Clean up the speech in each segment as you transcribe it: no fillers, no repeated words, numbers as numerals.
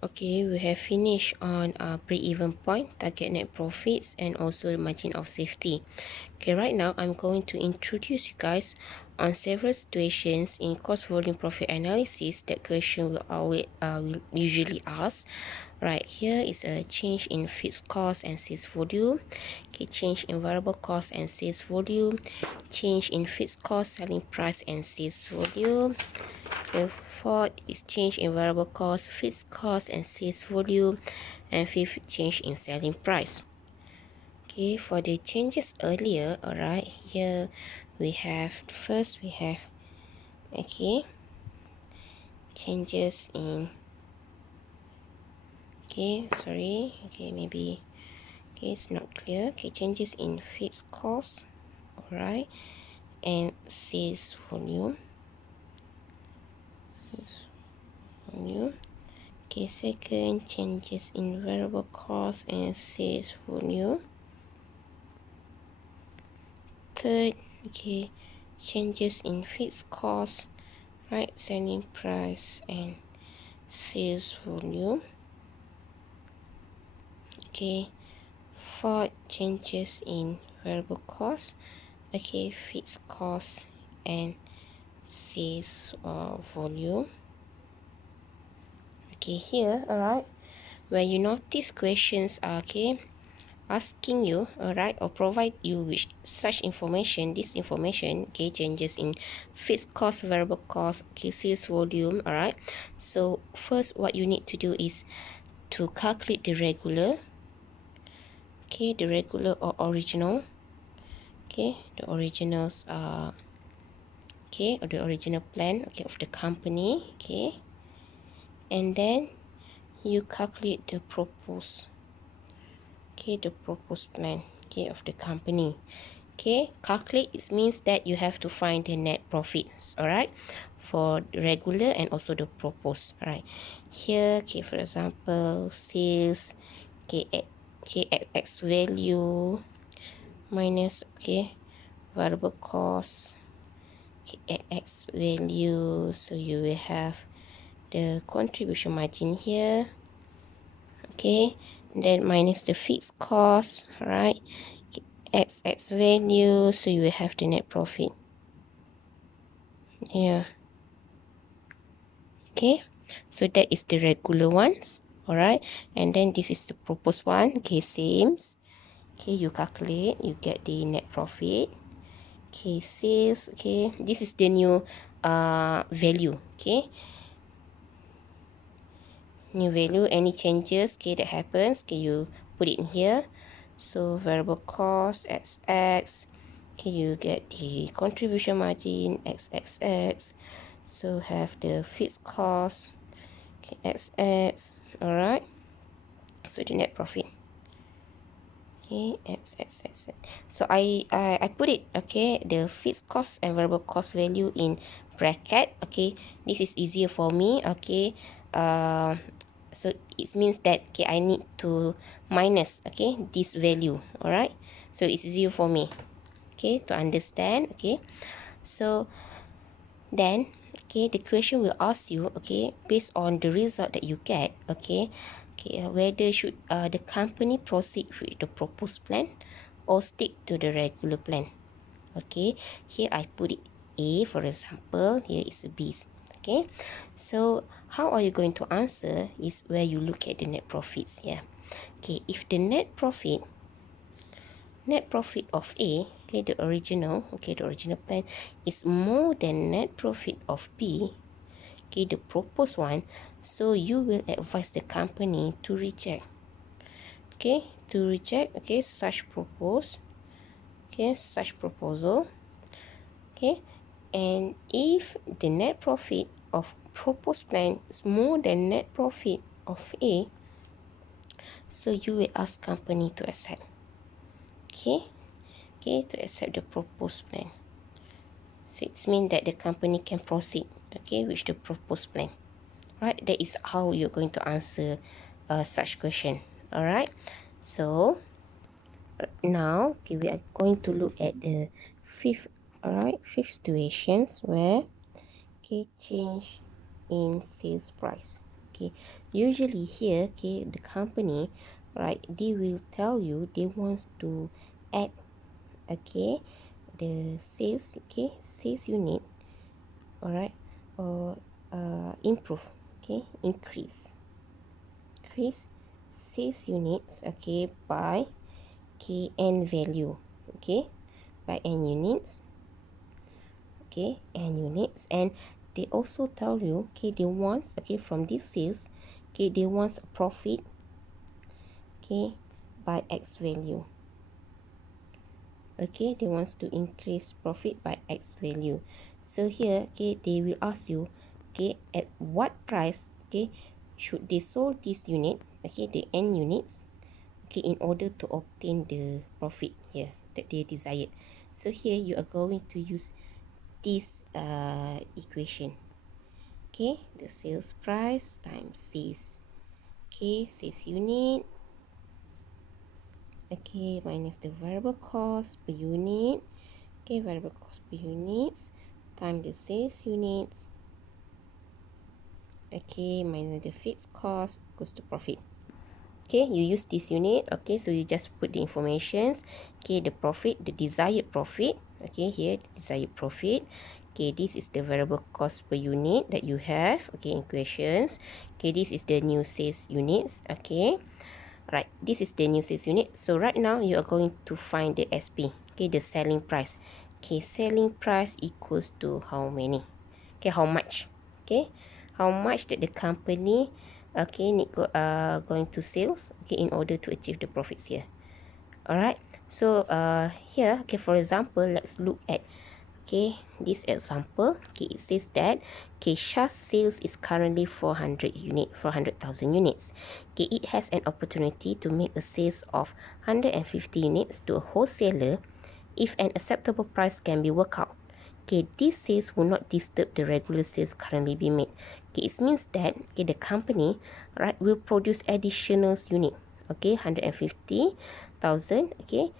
Okay, we have finished on break-even point, target net profits, and also the margin of safety. Okay, right now I'm going to introduce you guys on several situations in cost volume profit analysis that question will usually ask. Right, here is a change in fixed cost and sales volume. Okay, change in variable cost and sales volume, change in fixed cost, selling price, and sales volume. The fourth is change in variable cost, fixed cost, and sales volume. And fifth, change in selling price. Okay, for the changes earlier, alright, here we have, first we have, okay, changes in, okay, sorry, okay, maybe, okay, it's not clear. Okay, changes in fixed cost, alright, and sales volume. Sales volume. Okay, second, changes in variable cost and sales volume. Third, okay, changes in fixed cost, right, selling price and sales volume. Okay, fourth, changes in variable cost, okay, fixed cost and sales volume. Okay, here, alright, where you notice questions are, okay, asking you, alright, or provide you with such information, this information, okay, changes in fixed cost, variable cost, okay, sales volume, alright. So first what you need to do is to calculate the regular, okay, the regular or original, okay, the originals okay, or the original plan, okay, of the company, okay, and then you calculate the proposed, okay, the proposed plan, okay, of the company. Okay, calculate, it means that you have to find the net profits, all right, for the regular and also the proposed. All right, here, okay, for example, sales, okay, okay, x value minus, okay, variable cost, okay, x value, so you will have the contribution margin here, okay, and then minus the fixed cost, right, x value, so you will have the net profit here. Okay, so that is the regular ones, all right, and then this is the proposed one, okay, same. Okay, you calculate, you get the net profit, okay, sales, okay, this is the new value, okay, new value, any changes, okay, that happens, okay, you put it in here. So variable cost xx, okay, you get the contribution margin xxx, so have the fixed cost, okay, xx, all right, so the net profit, okay, x. So I put it, okay, the fixed cost and variable cost value in bracket, okay, this is easier for me, okay, so it means that, okay, I need to minus, okay, this value, all right, so it's easier for me, okay, to understand, okay. So then, okay, the question will ask you, okay, based on the result that you get, okay, whether should the company proceed with the proposed plan or stick to the regular plan. Okay, here I put it A, for example, here is B. Okay, so how are you going to answer is where you look at the net profits here. Okay, if the net profit of A, okay, the original plan is more than net profit of B, okay, the proposed one, so you will advise the company to reject, okay, such proposal, okay. And if the net profit of proposed plan is more than net profit of A, so you will ask company to accept, okay, to accept the proposed plan. So it means that the company can proceed, okay, with the proposed plan, right? That is how you're going to answer such question, all right. So now, okay, we are going to look at the fifth, all right, fifth situations where, okay, change in sales price. Okay, usually here, okay, the company, right, they will tell you they want to add, okay, the sales, okay, sales unit, all right, or improve, okay, increase sales units, okay, by okay n value, okay, by n units, okay, n units. And they also tell you, okay, they want, okay, from this sales, okay, they want a profit, okay, by x value. Okay, they wants to increase profit by x value. So here, okay, they will ask you, okay, at what price, okay, should they sold this unit, okay, the n units, okay, in order to obtain the profit here that they desired. So here you are going to use this equation, okay, the sales price times sales, okay, sales unit, okay, minus the variable cost per unit, okay, variable cost per units times the sales units, okay, minus the fixed cost equals to profit. Okay, you use this unit, okay, so you just put the informations, okay, the profit, the desired profit, okay, here the desired profit, okay, this is the variable cost per unit that you have, okay, in questions, okay, this is the new sales units, okay, right, this is the new sales unit. So right now you are going to find the SP, okay, the selling price, okay, selling price equals to how many, okay, how much, okay, how much that the company, okay, going to sales, okay, in order to achieve the profits here. All right, so here, okay, for example, let's look at, okay, this example, okay, it says that, okay, Shah's sales is currently 400,000 units. Okay, it has an opportunity to make a sales of 150 units to a wholesaler if an acceptable price can be worked out. Okay, this sales will not disturb the regular sales currently being made. Okay, it means that, okay, the company, right, will produce additional unit, okay, 150,000, okay,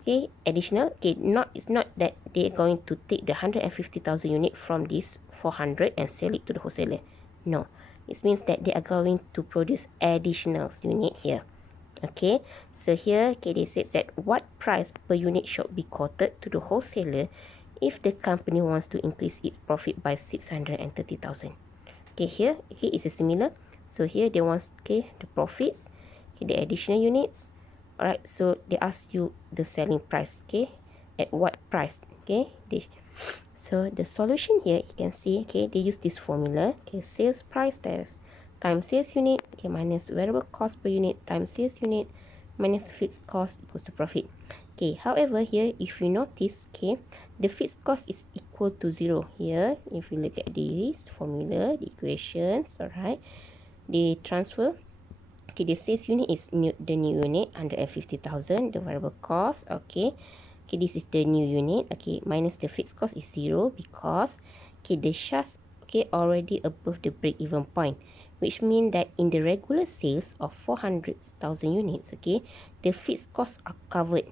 okay, additional, okay, it's not that they're going to take the 150,000 unit from this 400 and sell it to the wholesaler. No, it means that they are going to produce additional unit here. Okay, so here, okay, they said that what price per unit should be quoted to the wholesaler if the company wants to increase its profit by 630,000. Okay, here, okay, it's a similar. So here they want, okay, the profits, okay, the additional units. All right, so they ask you the selling price, okay, at what price, okay. So the solution here, you can see, okay, they use this formula, okay, sales price times sales unit, okay, minus variable cost per unit times sales unit minus fixed cost equals to profit. Okay, however, here, if you notice, okay, the fixed cost is equal to 0 here. If you look at this formula, the equations, all right, they transfer, okay, the sales unit is the new unit, 150,000, the variable cost, okay, okay, this is the new unit, okay, minus the fixed cost is 0 because, okay, the shares, okay, already above the break-even point, which means that in the regular sales of 400,000 units, okay, the fixed costs are covered.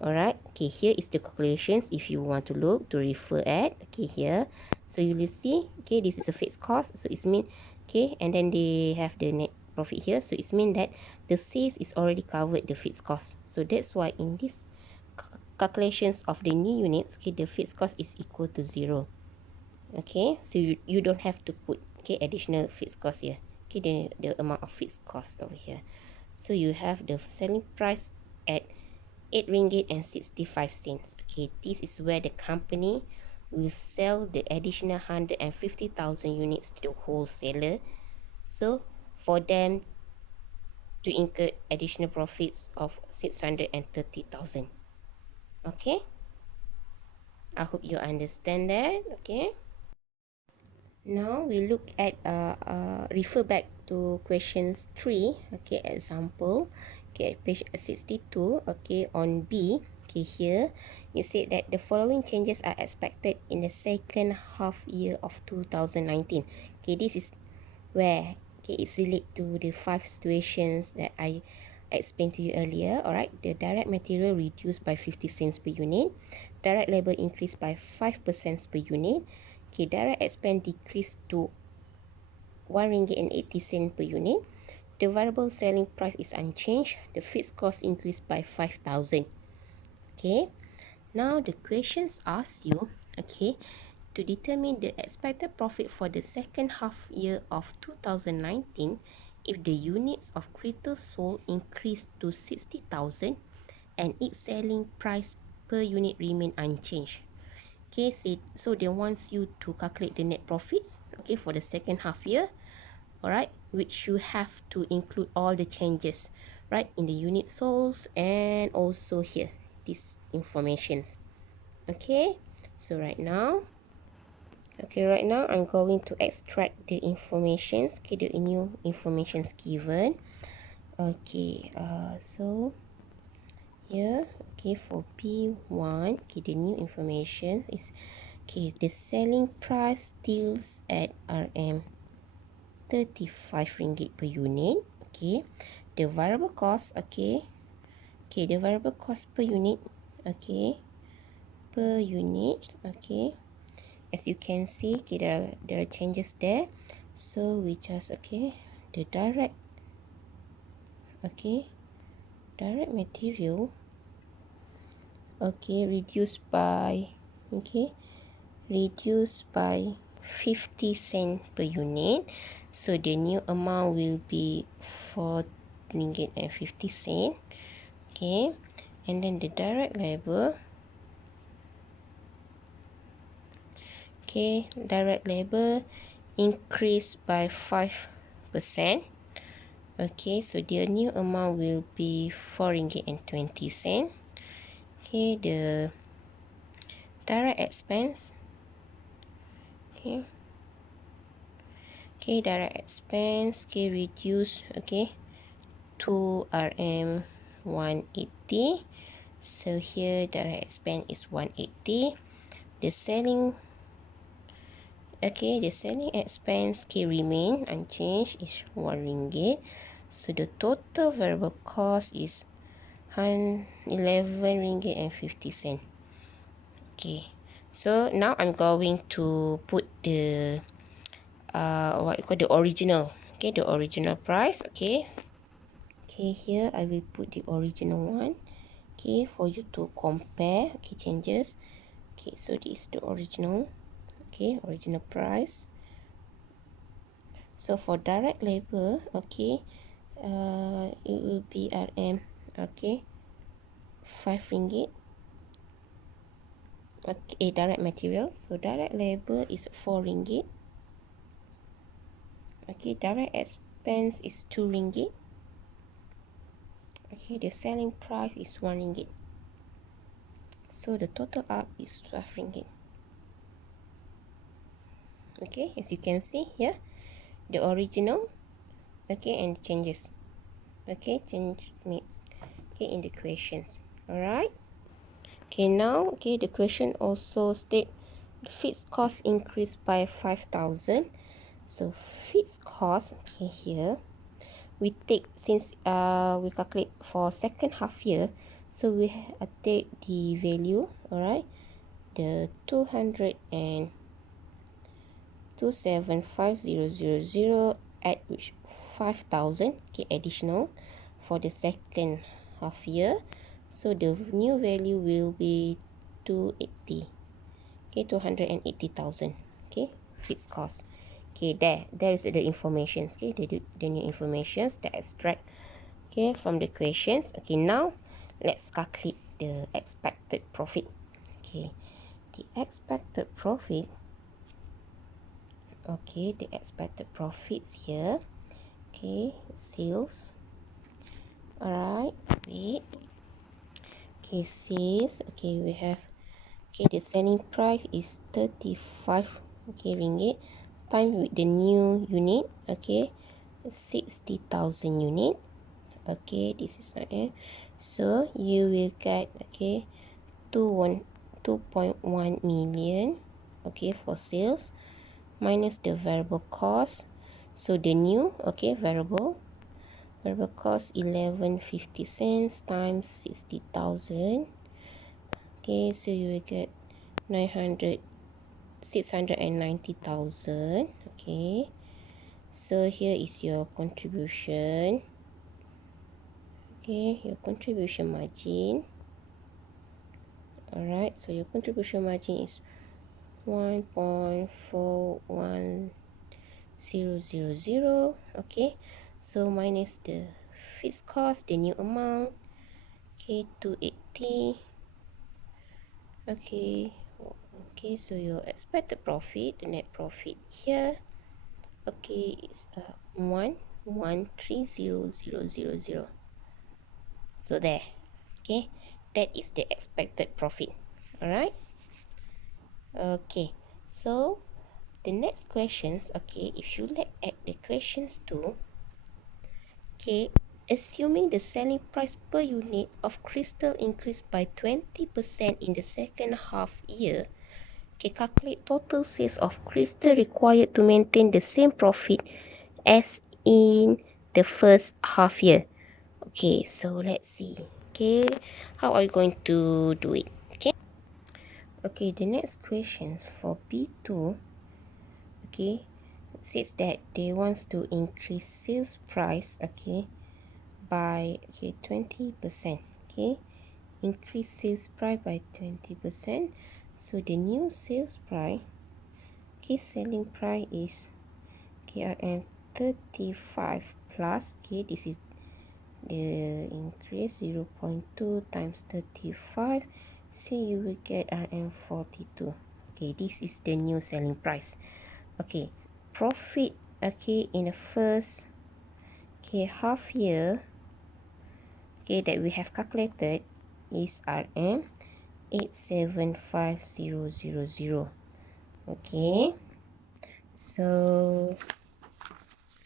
All right, okay, here is the calculations if you want to look to refer at, okay, here, so you will see, okay, this is a fixed cost, so it's mean, okay, and then they have the net profit here, so it's mean that the sales is already covered the fixed cost. So that's why in this calculations of the new units, okay, the fixed cost is equal to 0. Okay, so you don't have to put, okay, additional fixed cost here, okay, the amount of fixed cost over here. So you have the selling price at 8 ringgit and 65 cents. Okay, this is where the company will sell the additional 150,000 units to the wholesaler, so for them to incur additional profits of 630,000. Okay, I hope you understand that. Okay, now we look at refer back to questions 3, okay, example, okay, page 62, okay, on B, okay, here it said that the following changes are expected in the second half year of 2019. Okay, this is where, okay, it's related to the 5 situations that I explained to you earlier. All right, the direct material reduced by 50 cents per unit, direct labor increased by 5% per unit, okay, direct expense decreased to RM1.80 per unit. The variable selling price is unchanged. The fixed cost increased by 5,000. Okay. Now the questions ask you, okay, to determine the expected profit for the second half year of 2019 if the units of crystal sold increased to 60,000 and its selling price per unit remain unchanged. Okay, so they want you to calculate the net profits, okay, for the second half year, all right, which you have to include all the changes, right, in the unit sold and also here, these informations. Okay, so right now I'm going to extract the informations, okay, the new informations given. Okay, so here, okay, for P1, okay, the new information is, okay, the selling price still at RM35 per unit. Okay, the variable cost, okay, the variable cost per unit, okay, okay, as you can see, okay, there are changes there, so we just, okay, the direct material, okay, reduced by 50 cents per unit. So the new amount will be RM4.50. Okay, and then the direct labor, okay, direct labor increased by 5%. Okay, so the new amount will be RM4.20. Okay, the direct expense, okay, direct expense, okay, reduce, okay, to RM180. So here direct expense is 180. The selling, okay, the selling expense, okay, remain unchanged, is RM1. So the total variable cost is RM11.50. Okay, so now I'm going to put the what you call the original, okay, the original price. Okay, here I will put the original one, okay, for you to compare, okay, changes. Okay, so this is the original, okay, original price. So for direct labor, okay, it will be RM, okay, RM5. Okay, direct material, so direct labor is RM4. Okay, direct expense is RM2. Okay, the selling price is RM1. So the total up is RM12. Okay, as you can see here, the original, okay, and the changes, okay, change needs, okay, in the questions. All right. Okay, now, okay, the question also state the fixed cost increased by 5,000. So fixed cost, okay, here we take, since we calculate for second half year, so we take the value, all right, the 227,500 at which 5,000, okay, additional for the second half year. So the new value will be 280, okay, 280,000, okay, fixed cost. Okay, there is the information, okay, the new informations that extract, okay, from the questions. Okay, now let's calculate the expected profit. Okay, the expected profit, okay, the expected profits here, okay, sales, all right, wait, okay, sales, okay, we have, okay, the selling price is 35, okay, ringgit, times with the new unit, okay, 60,000 unit. Okay, this is not it, so you will get, okay, 2.1 million, okay, for sales, minus the variable cost. So the new, okay, variable cost 11.50 times 60,000. Okay, so you will get 690,000. Okay, So here is your contribution. Okay, your contribution margin. Alright, so your contribution margin is 1.41000. Okay, so minus the fixed cost, the new amount. Okay, 280. Okay, okay, so your expected profit, the net profit here, okay, is 1,130,000. So there, okay, that is the expected profit. All right. Okay, so the next questions, okay, if you look at the questions too, okay, assuming the selling price per unit of crystal increased by 20% in the second half year, okay, calculate total sales of crystal required to maintain the same profit as in the first half year. Okay, so let's see. Okay, how are you going to do it? Okay. Okay, the next questions for B2, okay, says that they wants to increase sales price, okay, by 20%. Okay, increase sales price by 20%. So the new sales price, okay, selling price is KRM 35 plus, okay, this is the increase 0.2 times 35, so you will get RM 42. Okay, this is the new selling price. Okay, profit, okay, in the first, okay, half year, okay, that we have calculated is RM 875000. Okay, so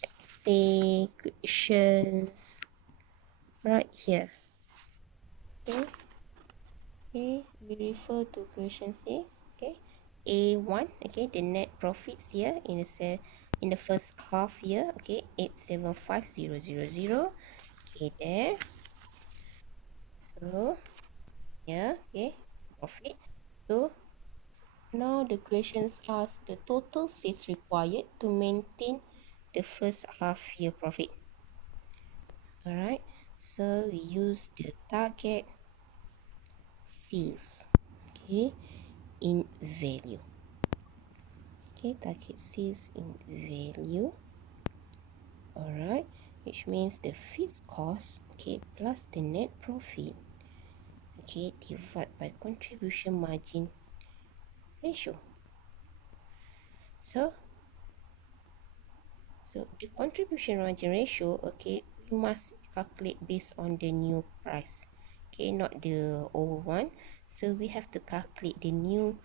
let's see questions right here. Okay, okay, we refer to question 6. Okay, A1, okay, the net profits here in the first half year, okay, 875000. Okay, there. So here, okay, profit. So now the questions ask the total sales required to maintain the first half year profit. All right, so we use the target sales, okay, in value. Okay, target sales in value. All right, which means the fixed cost, okay, plus the net profit, okay, divided by contribution margin ratio. So the contribution margin ratio, okay, we must calculate based on the new price, okay, not the old one. So we have to calculate the new,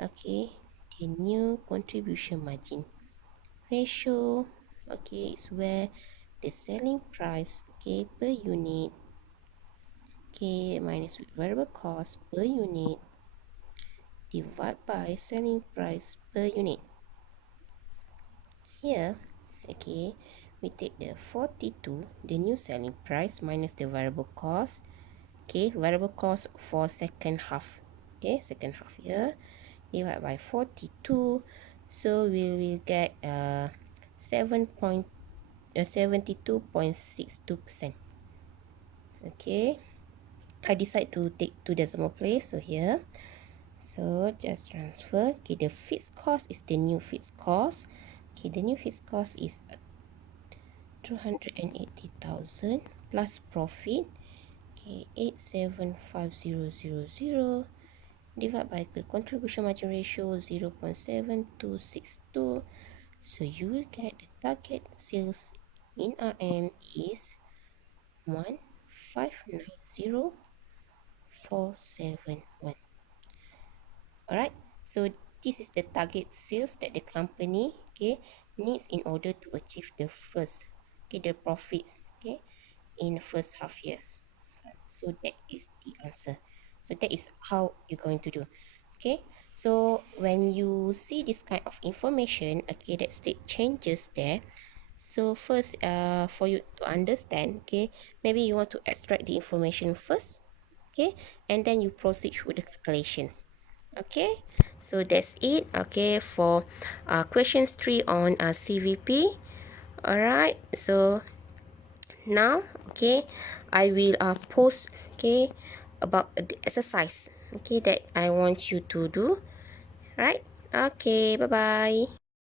okay, the new contribution margin ratio, okay, is where the selling price, okay, per unit, okay, minus variable cost per unit divided by selling price per unit. Here, okay, we take the 42, the new selling price, minus the variable cost, okay, variable cost for second half, okay, second half year, divided by 42, so we will get 72.62%. Okay, I decide to take two decimal place, so here, so just transfer. Okay, the fixed cost is the new fixed cost. Okay, the new fixed cost is 280,000 plus profit, okay, 875000, divided by the contribution margin ratio 0.7262. So you will get the target sales in RM is 1590471. Alright, so this is the target sales that the company, okay, needs in order to achieve the first, okay, the profits, okay, in the first half years. So that is the answer. So that is how you're going to do. Okay, so when you see this kind of information, okay, that state changes there, so first, for you to understand, okay, maybe you want to extract the information first, okay, and then you proceed with the calculations. Okay, so that's it, okay, for questions 3 on CVP. Alright, so now, okay, I will post, okay, about the exercise, okay, that I want you to do. Right? Okay, bye bye.